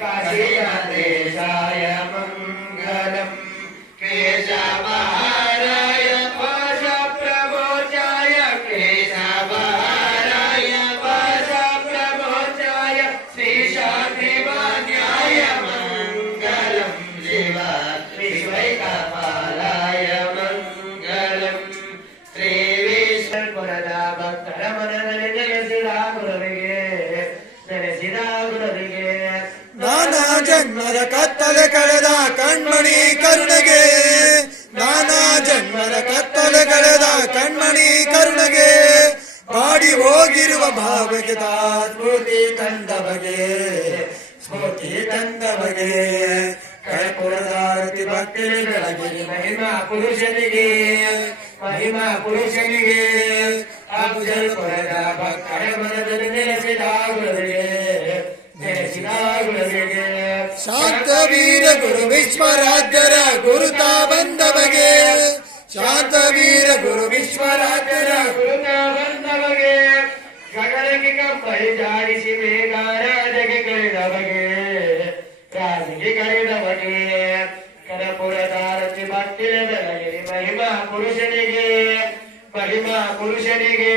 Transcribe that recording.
काशीयदेशाय मङ्गलम् केशवहाराय पाशप्रभोचाय केशवहाराय पाशप्रभोचाय श्रीशान्तिवान्याय मङ्गलम् शिव श्रीवैकपालाय मङ्गलम् श्रीविश्वरदा भक्तरमणनिलय ನಾನಾ ಜನ್ಮದ ಕತ್ತಲೆ ಕಳೆದ ಕಣ್ಮಣಿ ಕರುಣೆಗೆ. ನಾನಾ ಜನ್ಮದ ಕತ್ತಲೆ ಕಳೆದ ಕಣ್ಮಣಿ ಕರುಣೆಗೆ. ಬಾಡಿ ಹೋಗಿರುವ ಭಾವಕ್ಕೆ ಸ್ಮೃತಿ ತಂದ ಬಗೆ ಸ್ಮೃತಿ ತಂದ ಬಗೆ ಕರ್ಪೂರದಾರತಿ ಭಕ್ತಿ ಬೆಳಗಿರಿ ಮಹಿಮಾ ಪುರುಷನಿಗೆ. ಮಹಿಮಾ ಪುರುಷನಿಗೆ. ಅಫಜಲ್ ಪುರದ ಭಕ್ತರ ಮನದಲ್ಲಿ ನೆಲೆಸಿದ ಗುರುವಿಗೆ ಶಾಂತವೀರ ಗುರು ವಿಶ್ವರಾಜ್ಯರ ಗುರುತ ಬಂದ ಬಗೆ ಶಾಂತವೀರ ಗುರು ವಿಶ್ವರಾಜ್ಯರ ಗುರುತ ಬಂದವಗೆ ಗಗನಕ್ಕೆ ಕಪ್ಪಳಿ ಜಾಡಿಸಿ ಮೇಘಾರಾಜಗೆ ಕಳೆದ ಬಗೆ ರಾಜಿಗೆ ಕಳೆದ ಬಗೆ ಕನಪುರದಾರತಿ ಭಕ್ತಿಲ ಬೆಳಗಿರಿ ಮಹಿಮಾ ಪುರುಷನಿಗೆ. ಮಹಿಮಾ ಪುರುಷನಿಗೆ.